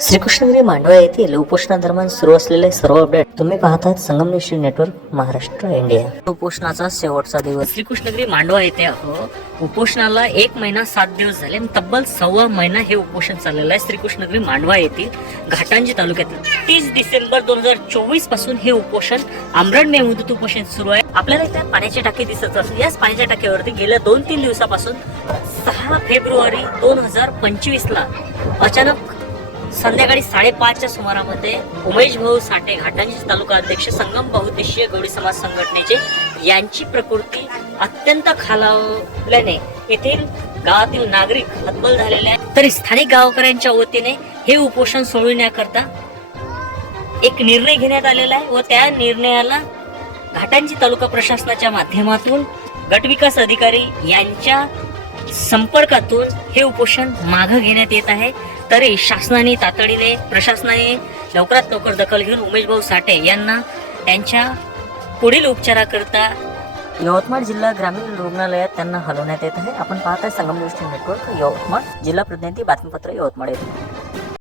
श्रीकृष्णगिरी मांडवा येथील उपोषणादरम्यान सुरू असलेले सर्व अपडेट तुम्ही पाहतात संगमनेर नेटवर्क महाराष्ट्र इंडिया। उपोषणाचा शेवटचा दिवस श्रीकृष्णगिरी मांडवा येथे उपोषणाला 1 महिना 7 दिवस झाले। तब्बल 1.25 महिना हे उपोषण चाललेलं आहे। श्रीकृष्णगिरी मांडवा येथील घाटंजी तालुक्यातील 30 डिसेंबर 2024 पासून हे उपोषण आमरण मुदत उपोषण सुरू आहे। आपल्याला इथे पाण्याची टाकी दिसत असेल। याच पाण्याच्या टाकीवरती गेल्या 2-3 दिवसापासून 6 फेब्रुवारी 2025 ला अचानक संध्याकाळी 5:30च्या सुमारामध्ये उमेश भाऊ साठे घाटंजी तालुका अध्यक्ष संगम बहुउद्देशीय गवळी समाज संघटनेचे यांची प्रकृती अत्यंत खालावल्याने येथील गावातील नागरिक हतबल झालेले आहेत। तरी स्थानिक गावकऱ्यांच्या वतीने हे उपोषण सोडविण्याकरता एक निर्णय घेण्यात आलेला आहे व त्या निर्णयाला घाटंजी तालुका प्रशासनाच्या माध्यमातून गटविकास अधिकारी यांच्या संपर्कातून हे उपोषण मागे घेण्यात येत आहे। तरी शासनाने तातडीने प्रशासनाने लवकरात लवकर दखल घेऊन उमेश भाऊ साठे यांना त्यांच्या पुढील उपचाराकरता यवतमाळ जिल्हा ग्रामीण रुग्णालयात त्यांना हलवण्यात येत आहे। आपण पाहताय संगमनेर नेटवर्क यवतमाळ जिल्हा प्रतिनिधी बातमीपत्र यवतमाळ येथे।